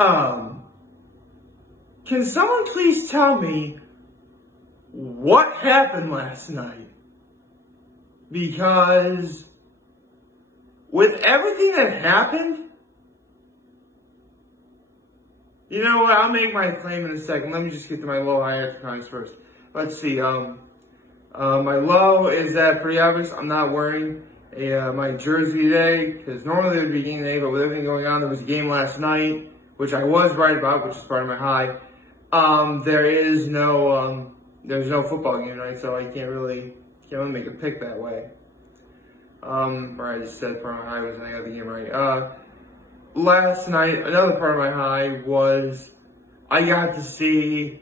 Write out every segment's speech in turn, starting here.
Um, can someone please tell me what happened last night? Because with everything that happened, you know what? I'll make my claim in a second. Let me just get to my low high after comments first. Let's see. My low is that pretty obvious. I'm not wearing my jersey today because normally it would be game day, but with everything going on, there was a game last night, which I was right about, which is part of my high. There's no football game tonight, so I can't really make a pick that way. Or I just said part of my high was I got the game right. Last night, another part of my high was I got to see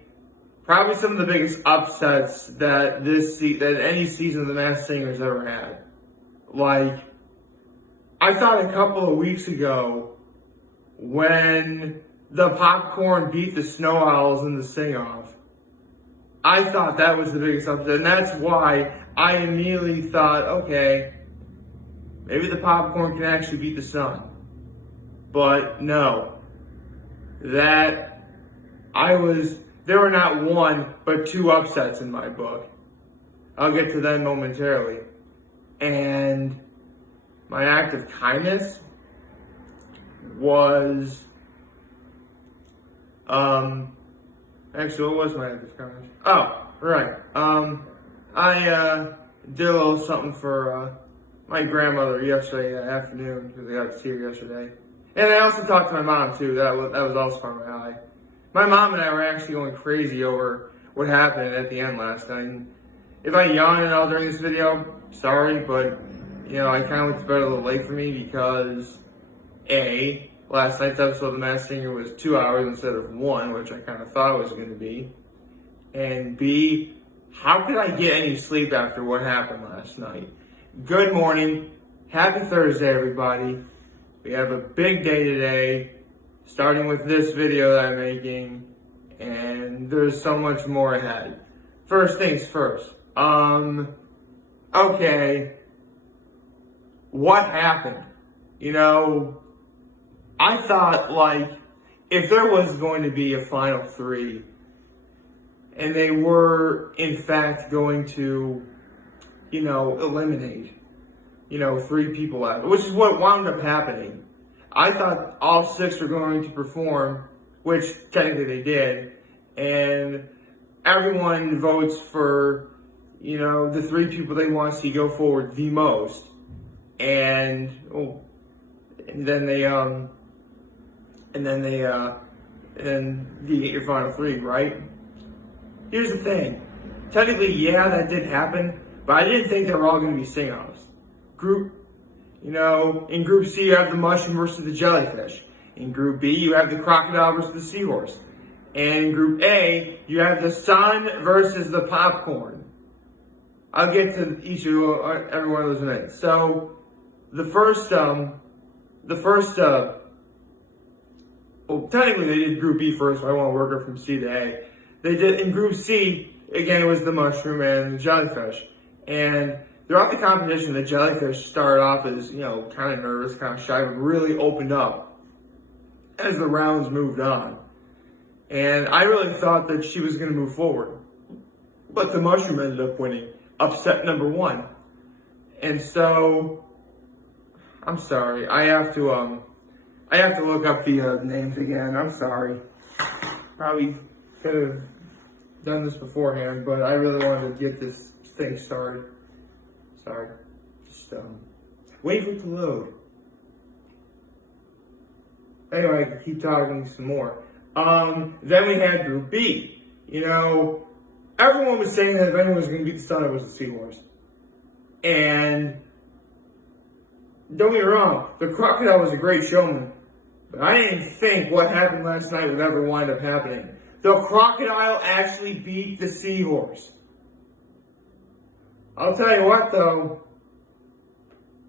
probably some of the biggest upsets that any season of the Masked Singer's ever had. Like, I thought a couple of weeks ago when the Popcorn beat the Snow Owls in the sing-off, I thought that was the biggest upset, and that's why I immediately thought, okay, maybe the Popcorn can actually beat the Sun. But no, there were not one, but two upsets in my book. I'll get to them momentarily. And my act of kindness was, actually, what was my act of kindness? Oh, right. I did a little something for my grandmother yesterday afternoon because I got to see her yesterday. And I also talked to my mom too. That was also part of my high. My mom and I were actually going crazy over what happened at the end last night. And if I yawn and all during this video, sorry, but I kind of went to bed a little late for me because A, last night's episode of The Masked Singer was 2 hours instead of 1, which I kind of thought it was going to be. And B, how could I get any sleep after what happened last night? Good morning. Happy Thursday, everybody. We have a big day today, starting with this video that I'm making, and there's so much more ahead. First things first. Okay. What happened? I thought, if there was going to be a final three, and they were, in fact, going to, eliminate, 3 people out, which is what wound up happening. I thought all 6 were going to perform, which technically they did, and everyone votes for, the 3 people they want to see go forward the most. And then you get your final 3, right? Here's the thing. Technically, yeah, that did happen, but I didn't think they were all going to be sing-offs. In Group C, you have the mushroom versus the jellyfish. In Group B, you have the crocodile versus the seahorse. And in Group A, you have the sun versus the popcorn. I'll get to every one of those in a minute. So, technically they did Group B first, but I want to work it from C to A. They did, in Group C, again, it was the mushroom and the jellyfish. And throughout the competition, the jellyfish started off as, kind of nervous, kind of shy, but really opened up as the rounds moved on. And I really thought that she was going to move forward. But the mushroom ended up winning, upset number 1. And so, I'm sorry, I have to look up the names again. I'm sorry. Probably could have done this beforehand, but I really wanted to get this thing started. Sorry. Just wait for it to load. Anyway, I can keep talking some more. Then we had Group B. Everyone was saying that if anyone was going to beat the Sun, it was the Seahorse. And don't get me wrong, the crocodile was a great showman, but I didn't think what happened last night would ever wind up happening. The crocodile actually beat the seahorse. I'll tell you what though,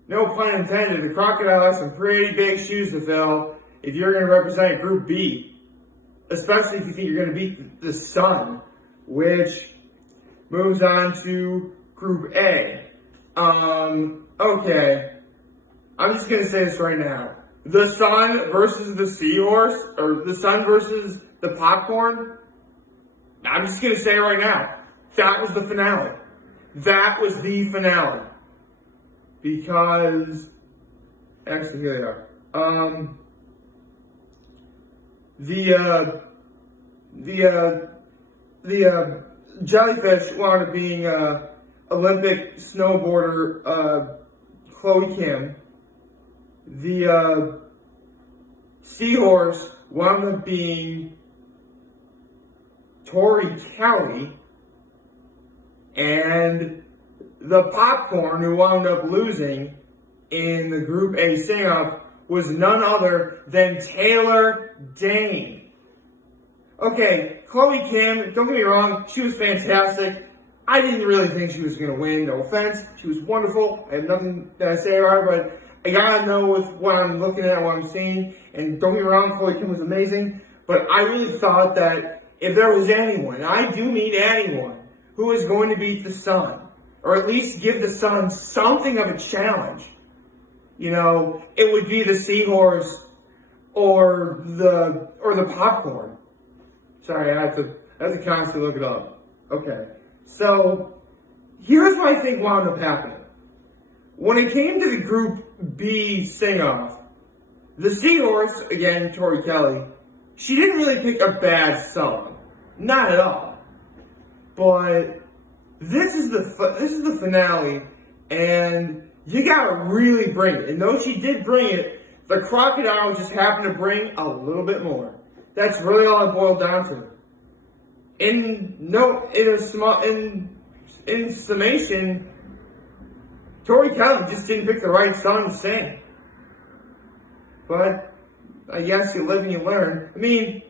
no pun intended, the crocodile has some pretty big shoes to fill if you're going to represent Group B. Especially if you think you're going to beat the Sun, which moves on to Group A. Okay. I'm just going to say this right now. The sun versus the seahorse, or the sun versus the popcorn. I'm just going to say right now, that was the finale. That was the finale. Because, actually, here they are. The jellyfish wound up being Olympic snowboarder Chloe Kim. The seahorse wound up being Tori Kelly, and the popcorn who wound up losing in the Group A sing-off was none other than Taylor Dane. Okay, Chloe Kim, don't get me wrong, she was fantastic. I didn't really think she was going to win, no offense. She was wonderful. I have nothing that I say about her, but I gotta know with what I'm looking at, what I'm seeing. And don't get me wrong, Chloe Kim was amazing. But I really thought that if there was anyone, and I do mean anyone, who was going to beat the sun, or at least give the sun something of a challenge, you know, it would be the seahorse or the popcorn. Sorry, I have to constantly look it up. Okay, so here's what I think wound up happening. When it came to the Group B sing-off, the seahorse, again, Tori Kelly, she didn't really pick a bad song, not at all. But this is the finale, and you gotta really bring it. And though she did bring it, the crocodile just happened to bring a little bit more. That's really all it boiled down to. In summation, Tori Kelly just didn't pick the right song to sing. But I guess you live and you learn. I mean,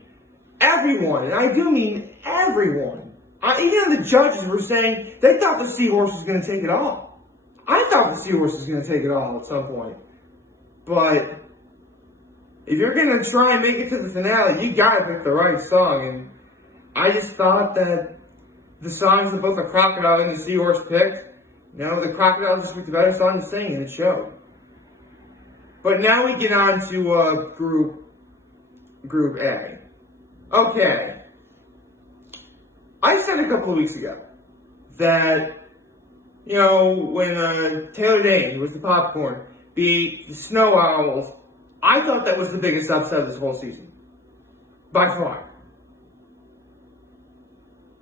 everyone, and I do mean everyone, even the judges were saying they thought the seahorse was going to take it all. I thought the seahorse was going to take it all at some point. But if you're going to try and make it to the finale, you got to pick the right song. And I just thought that the songs that both the crocodile and the seahorse picked, you know, the crocodile just picked the better song to sing, and it showed. But now we get on to Group A. Okay. I said a couple of weeks ago that, you know, when Taylor Dane, who was the popcorn, beat the Snow Owls, I thought that was the biggest upset of this whole season. By far.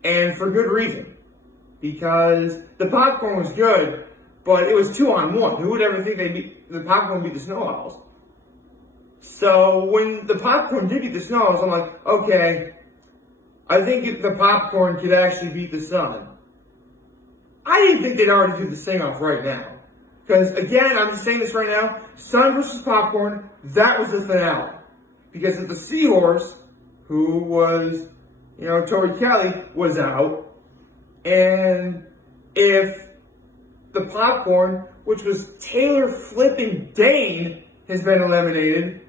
And for good reason. Because the popcorn was good, but it was 2-on-1. Who would ever think the popcorn beat the Snow Owls? So when the popcorn did beat the Snow Owls, I'm like, okay, I think the popcorn could actually beat the sun. I didn't think they'd already do the sing-off right now. Because again, I'm just saying this right now, sun versus popcorn, that was the finale. Because if the seahorse, who was, you know, Tori Kelly, was out, and if the popcorn, which was Taylor flipping Dane, has been eliminated,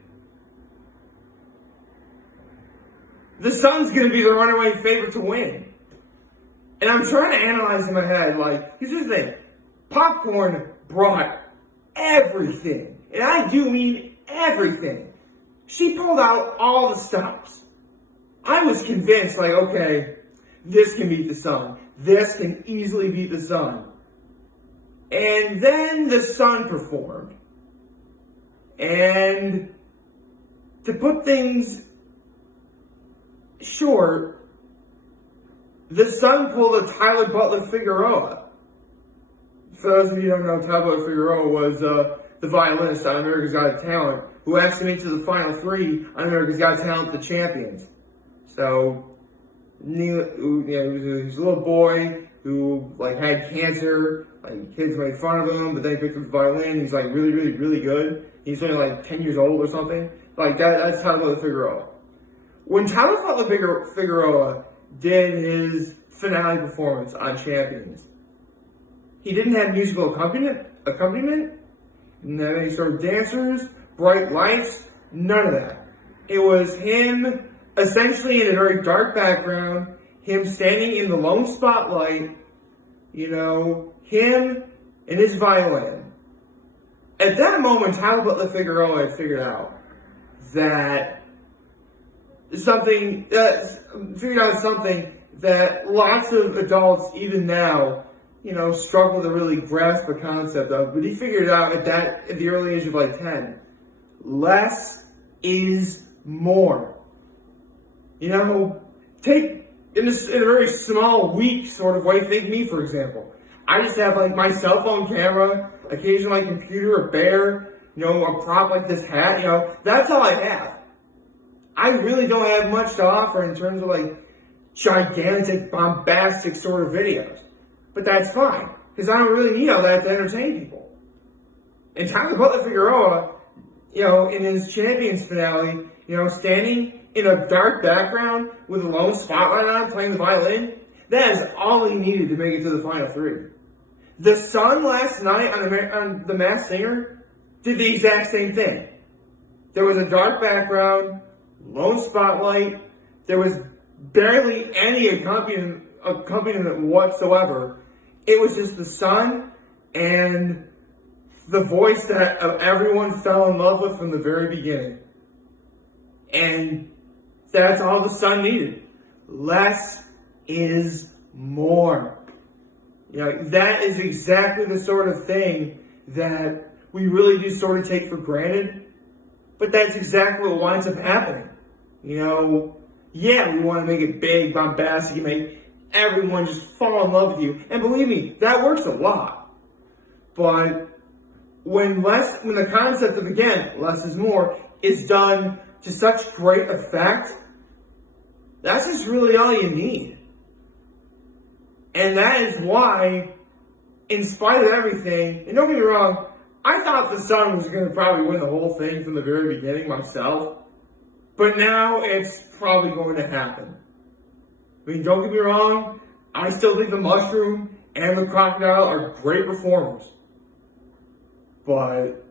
the sun's going to be the runaway favorite to win. And I'm trying to analyze in my head, like, here's the thing. Popcorn brought everything. And I do mean everything. She pulled out all the stops. I was convinced, like, okay, this can beat the sun. This can easily beat the sun. And then the sun performed. And to put things short, the sun pulled a Tyler Butler Figueroa. For those of you who don't know, Tyler Butler Figueroa was the violinist on America's Got Talent, who actually made it to the final 3 on America's Got Talent, the champions. So, he was a little boy who had cancer. Kids made fun of him, but then he picked up the violin. He's really, really, really good. He's only 10 years old or something. That's Tyler Butler Figueroa. When Tyler Butler Figueroa did his finale performance on Champions, he didn't have musical accompaniment, didn't have any sort of dancers, bright lights, none of that. It was him essentially in a very dark background, him standing in the lone spotlight, him and his violin. At that moment, Tyler Butler Figueroa had figured out something that lots of adults, even now, struggle to really grasp the concept of. But he figured it out at the early age of like 10. Less is more. Take in a very small, weak sort of way. Think me, for example. I just have like my cell phone camera, occasionally my computer, a bear, a prop like this hat. That's all I have. I really don't have much to offer in terms of like gigantic, bombastic sort of videos. But that's fine, because I don't really need all that to entertain people. And Tyler Butler Figueroa, in his Champions finale, standing in a dark background with a lone spotlight on, playing the violin, that is all he needed to make it to the final three. The Sun last night on The Masked Singer did the exact same thing. There was a dark background, lone spotlight, there was barely any accompaniment whatsoever. It was just the Sun and the voice that everyone fell in love with from the very beginning. And that's all the Sun needed. Less is more. That is exactly the sort of thing that we really do sort of take for granted. But that's exactly what winds up happening. Yeah, we want to make it big, bombastic, and make everyone just fall in love with you. And believe me, that works a lot. But when the concept of, again, less is more, is done to such great effect, that's just really all you need. And that is why, in spite of everything, and don't get me wrong, I thought the Sun was going to probably win the whole thing from the very beginning myself. But now it's probably going to happen. Don't get me wrong, I still think the Mushroom and the Crocodile are great performers. But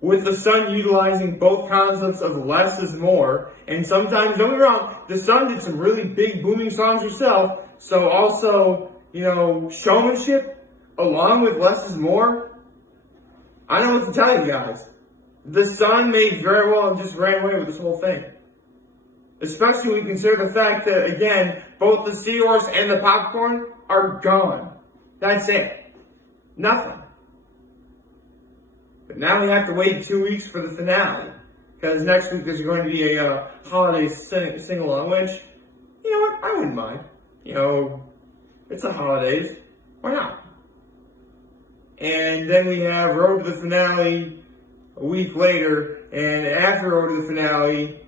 with the Sun utilizing both concepts of less is more, and sometimes, don't get me wrong, the Sun did some really big booming songs herself, so also, showmanship along with less is more. I don't know what to tell you guys. The Sun may very well have just ran away with this whole thing. Especially when you consider the fact that, again, both the seahorse and the popcorn are gone. That's it. Nothing. But now we have to wait 2 weeks for the finale. Because next week there's going to be a holiday sing-along, which, I wouldn't mind. It's the holidays. Why not? And then we have Road to the Finale a week later, and after Road to the Finale,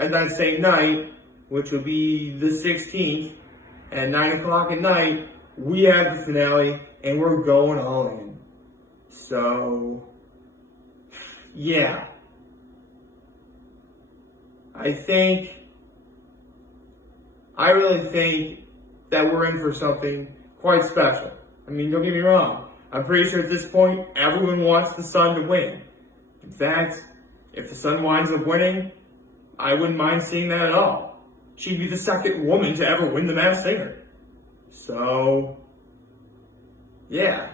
at that same night, which will be the 16th, at 9 o'clock at night, we have the finale, and we're going all in. So, yeah. I really think that we're in for something quite special. Don't get me wrong. I'm pretty sure at this point, everyone wants the Sun to win. In fact, if the Sun winds up winning, I wouldn't mind seeing that at all. She'd be the second woman to ever win the Masked Singer. So, yeah.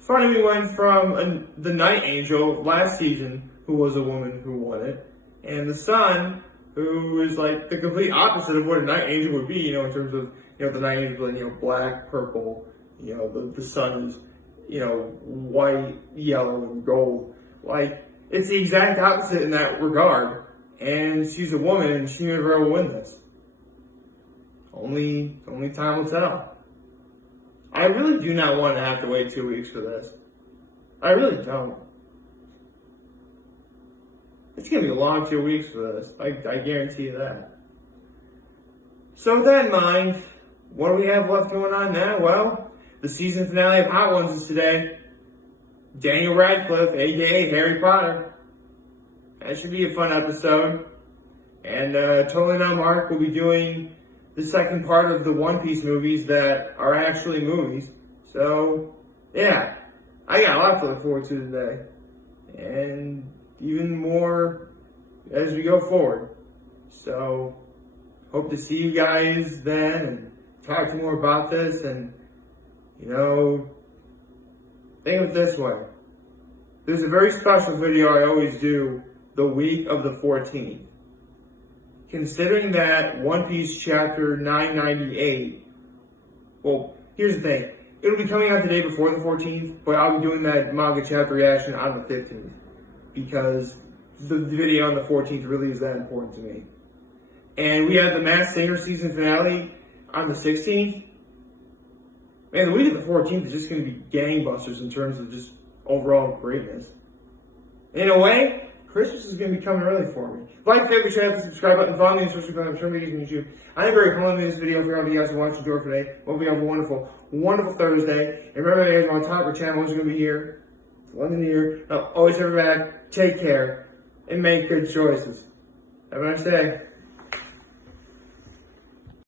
Funny we went from the Night Angel last season, who was a woman who won it, and the Sun, who is like the complete opposite of what a Night Angel would be, in terms of, the Night Angel is, black, purple, the Sun is, white, yellow, and gold. It's the exact opposite in that regard. And she's a woman, and she may very well win this. Only time will tell. I really do not want to have to wait 2 weeks for this. I really don't. It's going to be a long 2 weeks for this. I guarantee you that. So with that in mind, what do we have left going on now? Well, the season finale of Hot Ones is today. Daniel Radcliffe, a.k.a. Harry Potter. That should be a fun episode. And Totally Not Mark will be doing the second part of the One Piece movies that are actually movies. So, yeah. I got a lot to look forward to today. And even more as we go forward. So, hope to see you guys then and talk more about this and, Think of it this way. There's a very special video I always do the week of the 14th. Considering that One Piece chapter 998, well, here's the thing. It'll be coming out the day before the 14th, but I'll be doing that manga chapter reaction on the 15th. Because the video on the 14th really is that important to me. And we have the Masked Singer season finale on the 16th. Man, the week of the 14th is just going to be gangbusters in terms of just overall greatness. In a way, Christmas is going to be coming early for me. Like, favorite, share, the subscribe button, follow me on social media, share videos on YouTube. I am very proud of this video for all of you guys who watched and enjoyed today. Hope you have a wonderful, wonderful Thursday. And remember, guys, my top channel is going to be here. It's London here. Always have your back. Take care and make good choices. Have a nice day.